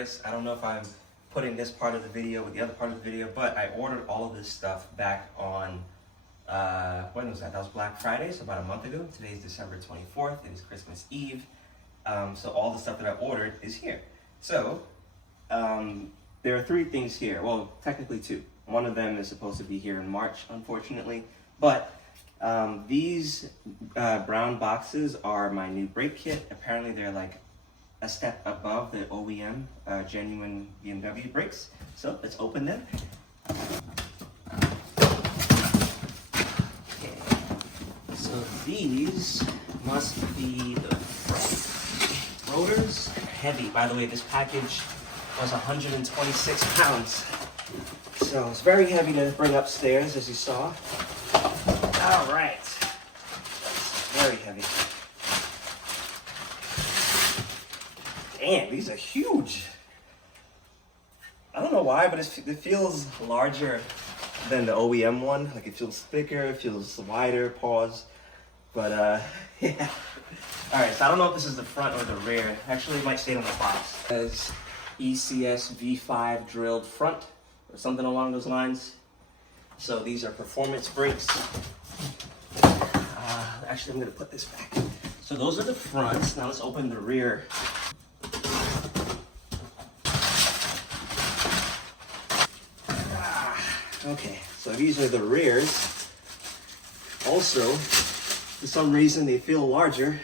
Chris. I don't know if I'm putting this part of the video with the other part of the video, but I ordered all of this stuff back on, when was that? That was Black Friday, so about a month ago. Today's December 24th. It is Christmas Eve. So all the stuff that I ordered is here. So there are 3 things here. Well, technically 2. One of them is supposed to be here in March, unfortunately. But these brown boxes are my new brake kit. Apparently they're like a step above the OEM genuine BMW brakes. So let's open them. Okay. So these must be the front rotors. Heavy, by the way. This package was 126 pounds. So it's very heavy to bring upstairs, as you saw. All right. It's very heavy. Damn, these are huge. I don't know why, but it feels larger than the OEM one. Like it feels thicker, it feels wider, pause. But yeah. All right, so I don't know if this is the front or the rear. Actually, it might state on the box. It says ECS V5 drilled front or something along those lines. So these are performance brakes. Actually, I'm gonna put this back. So those are the fronts. Now let's open the rear. Okay, so these are the rears. Also, for some reason they feel larger,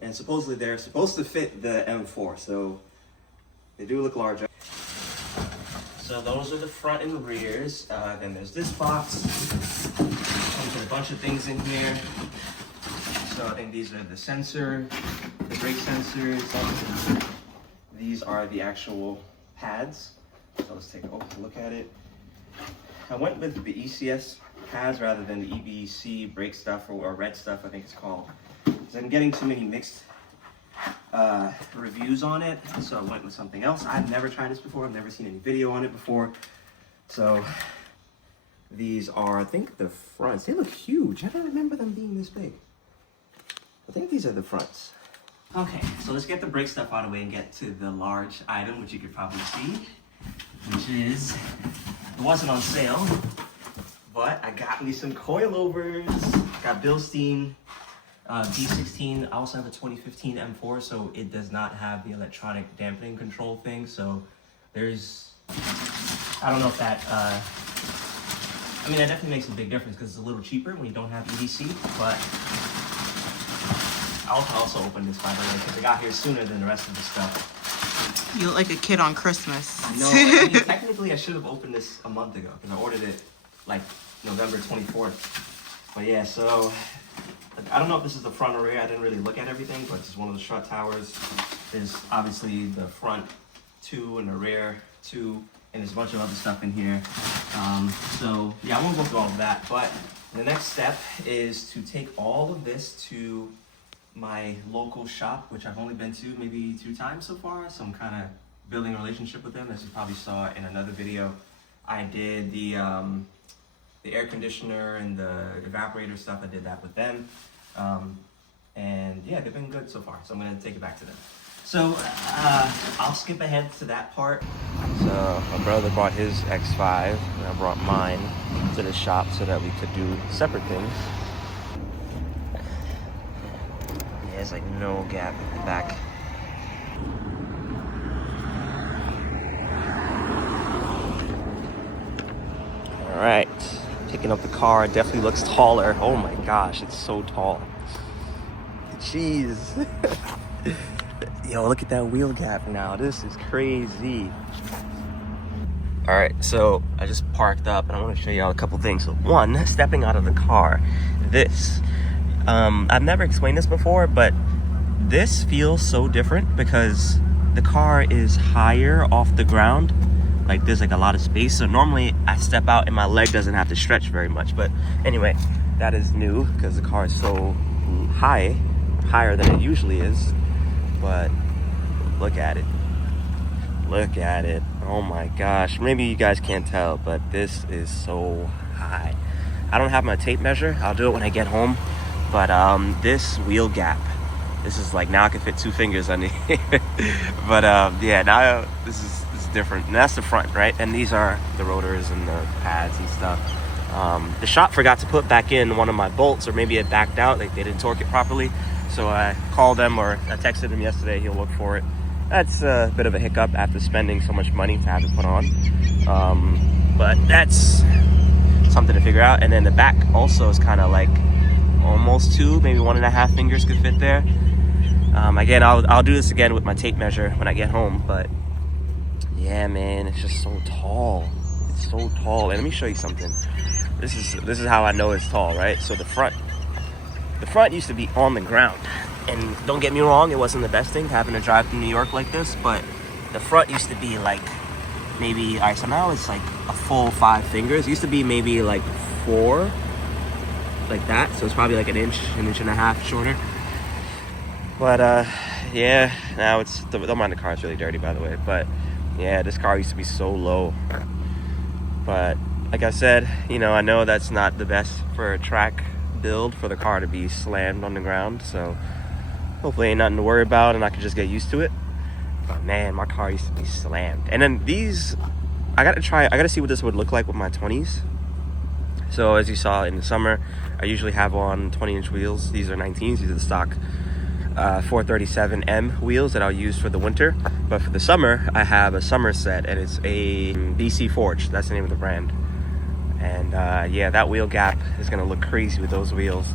and supposedly they're supposed to fit the M4, so they do look larger. So those are the front and rears. Then there's this box. Comes with a bunch of things in here. So I think these are the sensor, the brake sensors. These are the actual pads. So let's take a look at it. I went with the ECS pads rather than the EBC brake stuff or red stuff, I think it's called. Because I'm getting too many mixed reviews on it, so I went with something else. I've never tried this before. I've never seen any video on it before. So these are, I think, the fronts. They look huge. I don't remember them being this big. I think these are the fronts. Okay, so let's get the brake stuff out of the way and get to the large item, which you could probably see, which is, it wasn't on sale, but I got me some coilovers. Got Bilstein B16. I also have a 2015 M4, so it does not have the electronic dampening control thing. So there's, I don't know if that, I mean, that definitely makes a big difference because it's a little cheaper when you don't have EDC, but I'll also open this, by the way, because I got here sooner than the rest of the stuff. You look like a kid on Christmas. I know. I mean, technically, I should have opened this a month ago because I ordered it like November 24th. But yeah, so I don't know if this is the front or rear. I didn't really look at everything, but it's one of the strut towers. There's obviously the front 2 and the rear 2, and there's a bunch of other stuff in here. So yeah, I won't go through all of that. But the next step is to take all of this to my local shop, which I've only been to maybe 2 times so far. So I'm kind of building a relationship with them. As you probably saw in another video, I did the air conditioner and the evaporator stuff. I did that with them. And yeah, they've been good so far. So I'm gonna take it back to them. So I'll skip ahead to that part. So my brother brought his X5 and I brought mine to the shop so that we could do separate things. There's like no gap in the back. All right, picking up the car. It definitely looks taller. Oh my gosh, it's so tall. Jeez. Yo, look at that wheel gap now. This is crazy. All right, so I just parked up and I want to show you all a couple things. So one, stepping out of the car, this. I've never explained this before, but this feels so different because the car is higher off the ground. Like there's like a lot of space. So normally I step out and my leg doesn't have to stretch very much. But anyway, that is new because the car is so high, higher than it usually is. But look at it. Look at it. Oh my gosh. Maybe you guys can't tell, but this is so high. I don't have my tape measure. I'll do it when I get home. But this wheel gap This is like, now I can fit 2 fingers on it. But yeah, now this is different. And that's the front, right? And these are the rotors and the pads and stuff. The shop forgot to put back in one of my bolts, or maybe it backed out, like they didn't torque it properly. So I called them, or I texted him yesterday, he'll look for it. That's a bit of a hiccup after spending so much money to have it put on. But that's something to figure out. And then the back also is kind of like almost 2, maybe 1.5 fingers could fit there. Again, I'll do this again with my tape measure when I get home, but yeah, man, it's just so tall. It's so tall. And let me show you something. This is how I know it's tall, right? So the front used to be on the ground. And don't get me wrong, it wasn't the best thing having to drive through New York like this, but the front used to be like maybe, all right, so now it's like a full 5 fingers. It used to be maybe like 4, like that. So it's probably like an inch and a half shorter. But yeah, now it's, don't mind the car, it's really dirty, by the way. But yeah, this car used to be so low. But like I said, you know, I know that's not the best for a track build, for the car to be slammed on the ground. So hopefully ain't nothing to worry about and I can just get used to it. But man, my car used to be slammed. And then these, I gotta see what this would look like with my 20s. So as you saw in the summer, I usually have on 20-inch wheels. These are 19s, these are the stock 437M wheels that I'll use for the winter. But for the summer, I have a summer set, and it's a BC Forge. That's the name of the brand. And yeah, that wheel gap is gonna look crazy with those wheels.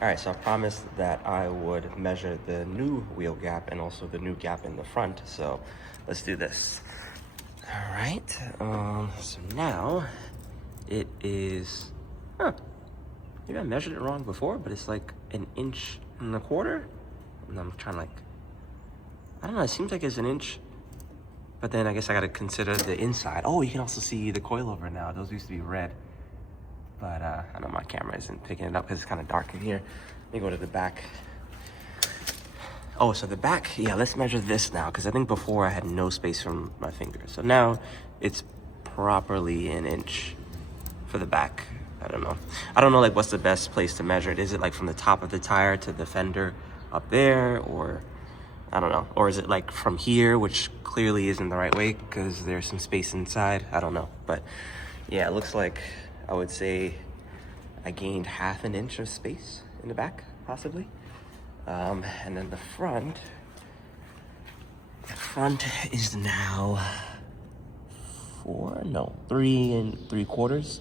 All right, so I promised that I would measure the new wheel gap and also the new gap in the front. So let's do this. All right, so now it is, maybe I measured it wrong before, but it's like 1.25 inches. And I'm trying to like, I don't know, it seems like it's 1 inch, but then I guess I gotta consider the inside. Oh, you can also see the coilover now. Those used to be red, but I know my camera isn't picking it up because it's kind of dark in here. Let me go to the back. Oh, so the back, yeah, let's measure this now, because I think before I had no space from my finger. So now it's properly 1 inch for the back. I don't know like what's the best place to measure it. Is it like from the top of the tire to the fender up there, or I don't know, or is it like from here, which clearly isn't the right way because there's some space inside. I don't know, but yeah, it looks like I would say I gained 1/2 inch of space in the back, possibly. And then the front is now 3 3/4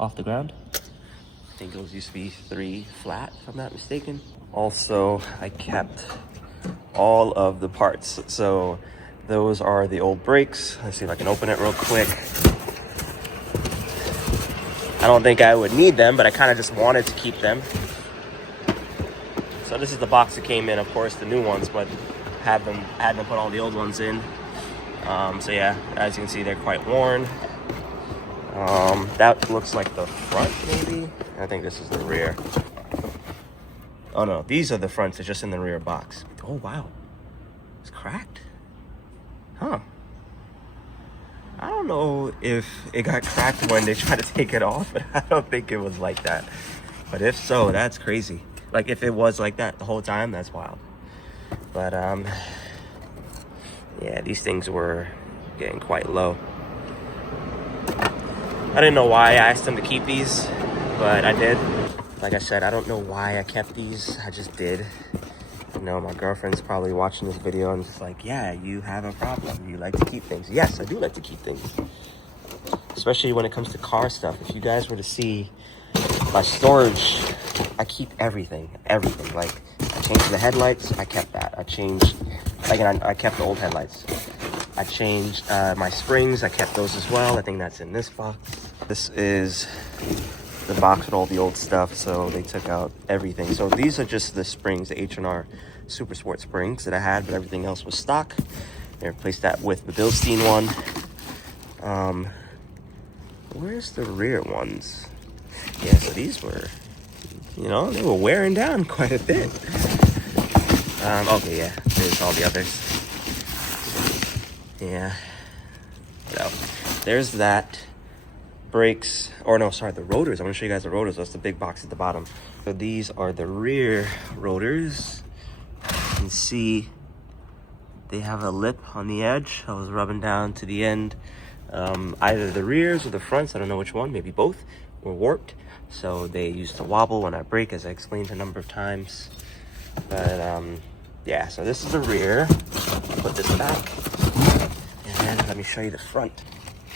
off the ground. I think those used to be 3 flat, if I'm not mistaken. Also, I kept all of the parts. So those are the old brakes. Let's see if I can open it real quick. I don't think I would need them, but I kind of just wanted to keep them. So this is the box that came in, of course, the new ones, but had them put all the old ones in. So yeah, as you can see, they're quite worn. That looks like the front, maybe. I think this is the rear. Oh no, these are the fronts. It's just in the rear box. Oh wow, it's cracked. Huh. I don't know if it got cracked when they tried to take it off, but I don't think it was like that. But if so, that's crazy. Like if it was like that the whole time, that's wild. But yeah, these things were getting quite low. I didn't know why I asked them to keep these, but I did. Like I said, I don't know why I kept these. I just did. You know, my girlfriend's probably watching this video and just like, yeah, you have a problem. You like to keep things. Yes, I do like to keep things. Especially when it comes to car stuff. If you guys were to see my storage, I keep everything. Everything. Like, I changed the headlights. I kept that. I changed, like, I kept the old headlights. I changed my springs. I kept those as well. I think that's in this box. This is the box with all the old stuff, so they took out everything. So these are just the springs, the H&R Super Sport springs that I had, but everything else was stock. They replaced that with the Bilstein one. Where's the rear ones? Yeah, so these were, you know, they were wearing down quite a bit. Okay, yeah, there's all the others. Yeah, so there's that. Brakes, or no, sorry, the rotors. I'm gonna show you guys the rotors. That's the big box at the bottom. So these are the rear rotors. can see they have a lip on the edge. I was rubbing down to the end. Either the rears or the fronts, I don't know which one, maybe both, were warped. So they used to wobble when I brake, as I explained a number of times. But yeah, so this is the rear. Put this back. And let me show you the front.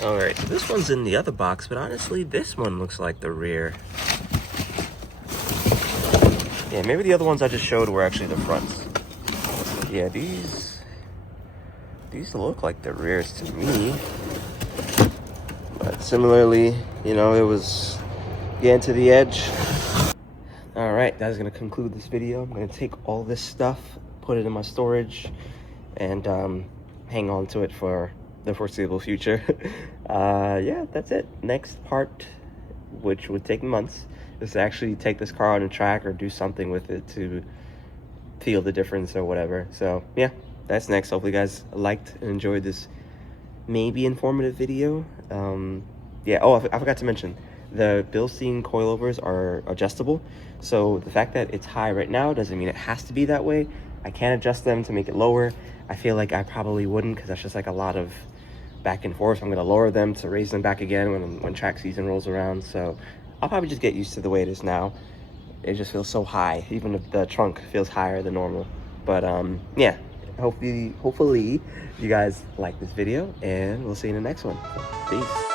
All right, so this one's in the other box, but honestly, this one looks like the rear. Yeah, maybe the other ones I just showed were actually the fronts. Yeah, these look like the rears to me. But similarly, you know, it was getting to the edge. All right, that is gonna conclude this video. I'm gonna take all this stuff, put it in my storage, and hang on to it for the foreseeable future. Yeah, that's it. Next part, which would take months, is to actually take this car on a track or do something with it to feel the difference or whatever. So yeah, that's next. Hopefully you guys liked and enjoyed this maybe informative video. Yeah, oh, I forgot to mention, the Bilstein coilovers are adjustable. So the fact that it's high right now doesn't mean it has to be that way. I can adjust them to make it lower. I feel like I probably wouldn't, because that's just like a lot of back and forth. I'm gonna lower them to raise them back again when track season rolls around. So I'll probably just get used to the way it is now. It just feels so high, even if the trunk feels higher than normal. But yeah, hopefully you guys like this video, and we'll see you in the next one. Peace.